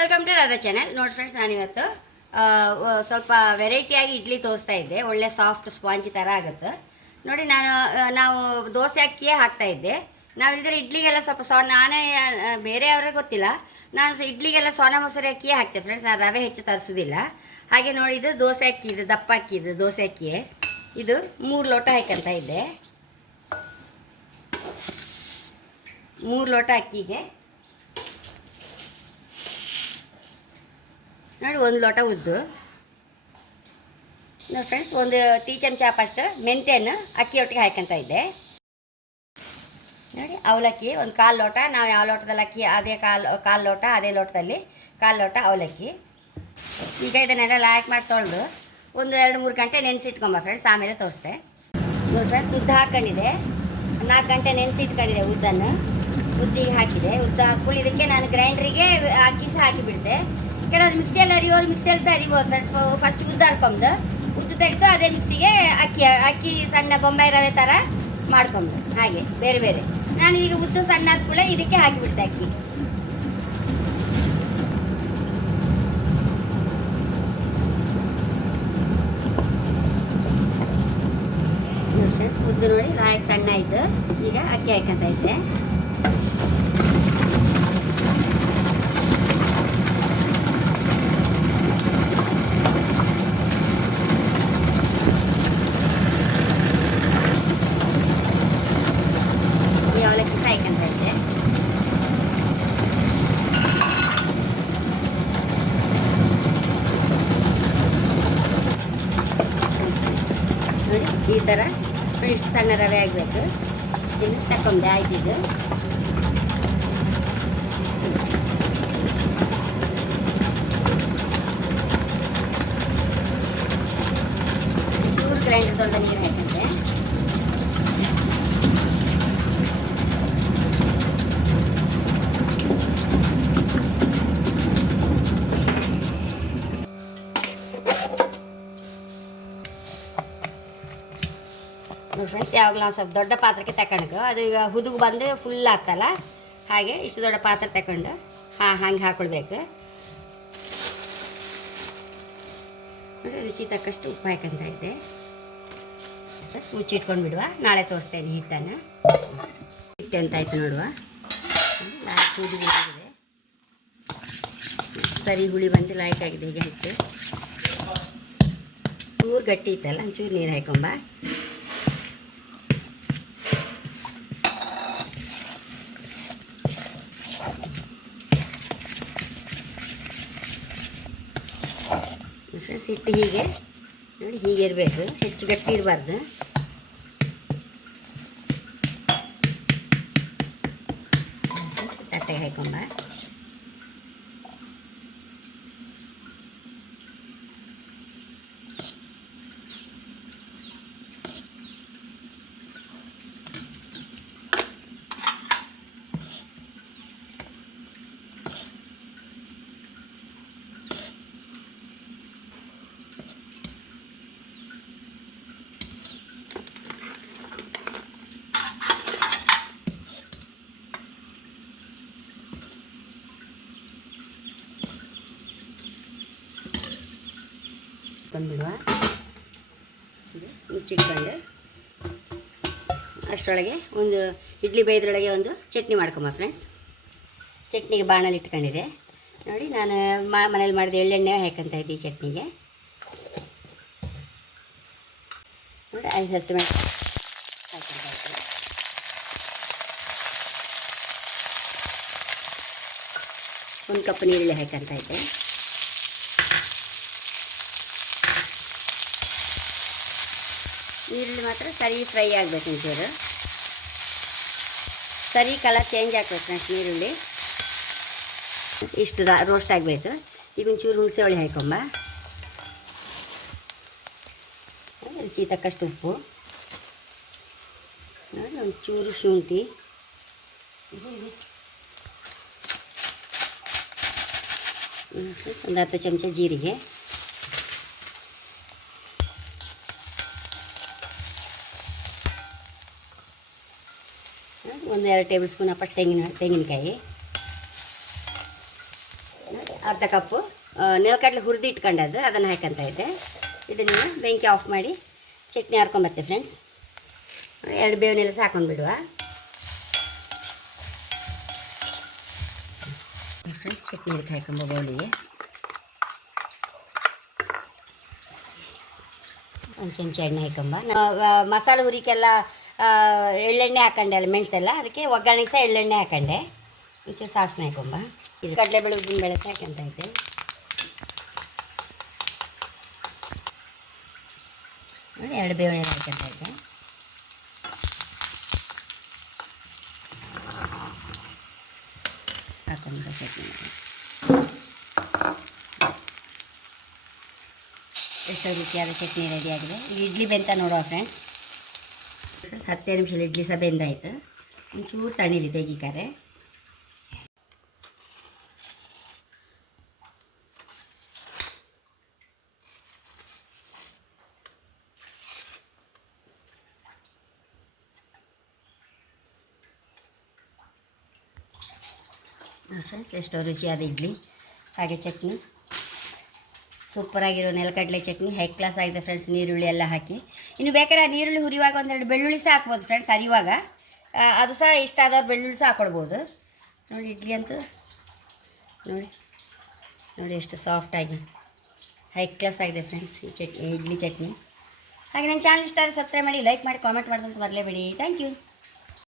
Welcome to Radha channel. ನೋಡಿ friends, ನಾನಿವತ್ತು ಸ್ವಲ್ಪ ವೆರೈಟಿಯಾಗಿ ಇಡ್ಲಿ ತೋರಿಸ್ತಾ ಇದ್ದೆ. ಒಳ್ಳೆ ಸಾಫ್ಟ್ ಸ್ಪಾಂಜಿ ಥರ ಆಗುತ್ತೆ ನೋಡಿ. ನಾವು ದೋಸೆ ಅಕ್ಕಿಯೇ ಹಾಕ್ತಾಯಿದ್ದೆ. ನಾವಿಲ್ದಿದ್ರೆ ಇಡ್ಲಿಗೆಲ್ಲ ಸ್ವಲ್ಪ ನಾನೇ ಬೇರೆಯವ್ರಿಗೆ ಗೊತ್ತಿಲ್ಲ, ನಾನು ಇಡ್ಲಿಗೆಲ್ಲ ಸೋನಾ ಮೊಸರು ಅಕ್ಕಿಯೇ ಹಾಕ್ತೆ ಫ್ರೆಂಡ್ಸ್. ನಾನು ರವೆ ಹೆಚ್ಚು ತರಿಸೋದಿಲ್ಲ. ಹಾಗೆ ನೋಡಿ, ಇದು ದೋಸೆ ಅಕ್ಕಿ, ಇದು ದಪ್ಪ ಅಕ್ಕಿ, ಇದು ದೋಸೆ ಅಕ್ಕಿಯೇ. ಇದು 3 ಲೋಟ ಹಾಕಂತ ಇದ್ದೆ. 3 ಲೋಟ ಅಕ್ಕಿಗೆ ನೋಡಿ 1 ಲೋಟ ಉದ್ದು ನೋಡಿ ಫ್ರೆಂಡ್ಸ್. 1 ಟೀ ಚಮಚ ಅಷ್ಟು ಮೆಂತ್ಯನ ಅಕ್ಕಿ ಒಟ್ಟಿಗೆ ಹಾಕಂತ ಇದ್ದೆ ನೋಡಿ. ಅವಲಕ್ಕಿ 1 ಕಾಲು ಲೋಟ. ನಾವು ಯಾವ ಲೋಟದಲ್ಲಿ ಅಕ್ಕಿ ಅದೇ ಕಾಲು ಲೋಟ, ಅದೇ ಲೋಟದಲ್ಲಿ 1/4 ಲೋಟ ಅವಲಕ್ಕಿ. ಈಗ ಇದನ್ನೆಲ್ಲ ಲಾಯ್ಕ್ ಮಾಡಿ ತೊಳೆದು 1-2-3 ಗಂಟೆ ನೆನೆಸಿಟ್ಕೊಂಬ ಫ್ರೆಂಡ್ಸ್, ಆಮೇಲೆ ತೋರಿಸ್ದೆ ನೋಡಿ ಫ್ರೆಂಡ್ಸ್. ಉದ್ದು ಹಾಕೊಂಡಿದೆ, 4 ಗಂಟೆ ನೆನೆಸಿಟ್ಕೊಂಡಿದೆ. ಉದ್ದಿಗೆ ಹಾಕಿದೆ. ಉದ್ದು ಹಾಕ್ಕೊಳ್ಳಿ. ಇದಕ್ಕೆ ನಾನು ಗ್ರೈಂಡ್ರಿಗೆ ಅಕ್ಕಿ ಸಹ ಹಾಕಿಬಿಡ್ತೆ. ಕೆಲವರು ಮಿಕ್ಸಿಯಲ್ಲಿ ಅರಿಯೋರು ಮಿಕ್ಸಿಯಲ್ಲಿ ಸಹ ಅರಿಬೋದು ಫ್ರೆಂಡ್ಸ್. ಫಸ್ಟ್ ಉದ್ದು ಹರ್ಕೊಂಬುದು, ಉದ್ದು ತೆಗೆದು ಅದೇ ಮಿಕ್ಸಿಗೆ ಅಕ್ಕಿ ಸಣ್ಣ ಬೊಂಬಾಯಿ ರವೆ ಥರ ಮಾಡ್ಕೊಂಬುದು. ಹಾಗೆ ಬೇರೆ ಬೇರೆ. ನಾನು ಈಗ ಉದ್ದು ಸಣ್ಣ ಆದ ಕೂಡ ಇದಕ್ಕೆ ಹಾಕಿಬಿಡ್ತೆ ಅಕ್ಕಿ. ಫ್ರೆಂಡ್ಸ್, ಉದ್ದು ನೋಡಿ ನಾಯಕ್ ಸಣ್ಣ ಆಯಿತು. ಈಗ ಅಕ್ಕಿ ಹಾಕಂತ ಇದ್ದೆ. ಅವಲಕ್ಕಿ ಸಹ ಹಾಕಂತ ಇದ್ದೆ. ನೋಡಿ ಈ ಥರ ಇಷ್ಟು ಸಣ್ಣ ರವೆ ಆಗಬೇಕು. ಇನ್ನು ತಕೊಂಡೆ ಆಯ್ತಿದ್ದು. ಚೂರು ಗ್ರೈಂಡರ್ ತೊಳೆದ ನೀರು ಹಾಕಂತೆ. ಫ್ರೆಂಡ್ಸ್, ಯಾವಾಗಲೂ ನಾವು ಸ್ವಲ್ಪ ದೊಡ್ಡ ಪಾತ್ರಕ್ಕೆ ತಗೊಂಡು ಅದು ಈಗ ಹುದುಗು ಬಂದು ಫುಲ್ ಆಗ್ತಲ್ಲ, ಹಾಗೆ ಇಷ್ಟು ದೊಡ್ಡ ಪಾತ್ರೆ ತಗೊಂಡು ಹಂಗೆ ಹಾಕ್ಕೊಳ್ಬೇಕು. ರುಚಿ ತಕ್ಕಷ್ಟು ಉಪ್ಪು ಹಾಕಂತ ಇದ್ದೆ. ಮುಚ್ಚಿಟ್ಕೊಂಡು ಬಿಡುವ, ನಾಳೆ ತೋರಿಸ್ತೇನೆ ಹಿಟ್ಟನ್ನು. ಹಿಟ್ಟು ಅಂತ ಆಯ್ತು ನೋಡುವ. ಹುದುಗು ಆಗಿದೆ, ಸರಿ ಹುಳಿ ಬಂದು ಲಾಯ್ಕ್ ಆಗಿದೆ. ಈಗ ಹಿಟ್ಟು ಚೂರು ಗಟ್ಟಿ ಇತ್ತಲ್ಲ, ಒಂಚೂರು ನೀರು ಹಾಕೊಂಬ. ಫ್ರೆಂಡ್ಸ್, ಹಿಟ್ಟು ಹೀಗೆ ನೋಡಿ, ಹೀಗೆ ಇರಬೇಕು, ಹೆಚ್ಚು ಗಟ್ಟಿ ಇರಬಾರ್ದು. ತಟ್ಟೆಗೆ ಹಾಕೊಂಬ. ಬಿಡುವ, ಮುಚ್ಚಿಟ್ಕೊಂಡು ಅಷ್ಟರೊಳಗೆ ಒಂದು ಇಡ್ಲಿ ಬೇಯ್ದ್ರೊಳಗೆ ಒಂದು ಚಟ್ನಿ ಮಾಡ್ಕೊಂಬ ಫ್ರೆಂಡ್ಸ್. ಚಟ್ನಿಗೆ ಬಾಣಲ್ಲಿ ಇಟ್ಕೊಂಡಿದೆ ನೋಡಿ. ನಾನು ಮನೇಲಿ ಮಾಡಿದ ಎಳ್ಳೆಣ್ಣೆ ಹಾಕಂತ ಇದ್ದೆ ಈ ಚಟ್ನಿಗೆ ನೋಡಿ. 5 ಹಸಿಮೆಣಸು ಹಾಕಂತ ಇದ್ದೆ. ಒಂದು ಕಪ್ ನೀರುಳ್ಳಿ ಹಾಕಂತ ಇದ್ದೆ. ಈರುಳ್ಳಿ ಮಾತ್ರ ಸರಿ ಫ್ರೈ ಆಗಬೇಕು, ಒಂಚೂರು ಸರಿ ಕಲರ್ ಚೇಂಜ್ ಆಗ್ಬೇಕು ಫ್ರೆಂಡ್ಸ್. ಈರುಳ್ಳಿ ಇಷ್ಟು ರೋಸ್ಟ್ ಆಗಬೇಕು. ಈಗ ಒಂಚೂರು ಹುಣಸೆ ಹುಳಿ ಹಾಕೊಂಬ. ರುಚಿ ತಕ್ಕಷ್ಟು ಉಪ್ಪು ನೋಡಿ. ಒಂಚೂರು ಶುಂಠಿ, ಒಂದು 10 ಚಮಚ ಜೀರಿಗೆ, ಒಂದು 2 ಟೇಬಲ್ ಸ್ಪೂನ್ ಅಪ್ಪ ತೆಂಗಿನಕಾಯಿ, ಅರ್ಧ ಕಪ್ಪು ನೆಲಕಡಲೆ ಹುರಿದು ಇಟ್ಕೊಂಡದ್ದು ಅದನ್ನು ಹಾಕಂತ ಇದ್ದೆ. ಇದನ್ನು ಬೆಂಕಿ ಆಫ್ ಮಾಡಿ ಚಟ್ನಿ ಹರ್ಕೊಂಬತ್ತೆ ಫ್ರೆಂಡ್ಸ್. 2 ಬೇವಿನೆಲ್ಲ ಹಾಕೊಂಡ್ಬಿಡುವ ಫ್ರೆಂಡ್ಸ್. ಚಟ್ನಿ ಇದಕ್ಕೆ ಹಾಕೊಂಬ ಬೌಲಿಗೆ ಒಂದು ಚಮಚ ಎಣ್ಣೆ ಹಾಕೊಂಬ. ಮಸಾಲೆ ಹುರಿಕೆಲ್ಲ ಎಳ್ಳೆಣ್ಣೆ ಹಾಕೊಂಡೆ ಅಲ್ಲ ಮೆಣಸೆಲ್ಲ, ಅದಕ್ಕೆ ಒಗ್ಗರಣೆಗೆ ಸಹ ಎಳ್ಳೆಣ್ಣೆ ಹಾಕೊಂಡೆ. ಒಂಚೂರು ಸಾಸಿವೆ ಹಾಕೊಂಬ. ಇದು ಕಡಲೆಬೇಳೆ ಉದ್ದಿನಬೇಳೆ ಹಾಕಂತ ಇದ್ದೆ. ನೋಡಿ 2 ಬೇವಿನ ಹಾಕಂತ ಇದ್ದೆ. ಹಾಕೊಂಡು ಚಟ್ನಿ ಎಷ್ಟು ರುಚಿಯಾದ ಚಟ್ನಿ ರೆಡಿಯಾಗಿದೆ. ಈಗ ಇಡ್ಲಿ ಬೆಂತ ನೋಡುವ ಫ್ರೆಂಡ್ಸ್. 10 ನಿಮಿಷದಲ್ಲಿ ಇಡ್ಲಿ ಸಹ ಬೆಂದಾಯಿತು. ಒಂಚೂರು ತಣ್ಣೀರಿ ತೆಗಿಕಾರೆ. ಫ್ರೆಂಡ್ಸ್ ಎಷ್ಟೋ ರುಚಿಯಾದ ಇಡ್ಲಿ ಹಾಗೆ ಚಟ್ನಿ, ಸೂಪರಾಗಿರೋ ನೆಲಕಡಲೆ ಚಟ್ನಿ ಹೈ ಕ್ಲಾಸ್ ಆಗಿದೆ ಫ್ರೆಂಡ್ಸ್. ನೀರುಳ್ಳಿ ಎಲ್ಲ ಹಾಕಿ, ಇನ್ನು ಬೇಕಾದ್ರೆ ನೀರುಳ್ಳಿ ಹುರಿಯುವಾಗ 1-2 ಬೆಳ್ಳುಳ್ಳಿ ಸಹ ಹಾಕ್ಬೋದು ಫ್ರೆಂಡ್ಸ್. ಅರಿಯುವಾಗ ಅದು ಸಹ ಇಷ್ಟ ಆದವ್ರು ಬೆಳ್ಳುಳ್ಳಿ ಸಹ ಹಾಕ್ಕೊಳ್ಬೋದು. ನೋಡಿ ಇಡ್ಲಿ ಅಂತೂ ನೋಡಿ ಎಷ್ಟು ಸಾಫ್ಟಾಗಿ ಹೈ ಕ್ಲಾಸ್ ಆಗಿದೆ ಫ್ರೆಂಡ್ಸ್ ಈ ಚಟ್ನಿ, ಇಡ್ಲಿ ಚಟ್ನಿ. ಹಾಗೆ ನನ್ನ ಚಾನಲ್ ಇಷ್ಟ ಆದರೆ ಸಬ್ಸ್ಕ್ರೈಬ್ ಮಾಡಿ, ಲೈಕ್ ಮಾಡಿ, ಕಾಮೆಂಟ್ ಮಾಡೋದಂತ ಬರಲೇಬೇಡಿ. Thank you.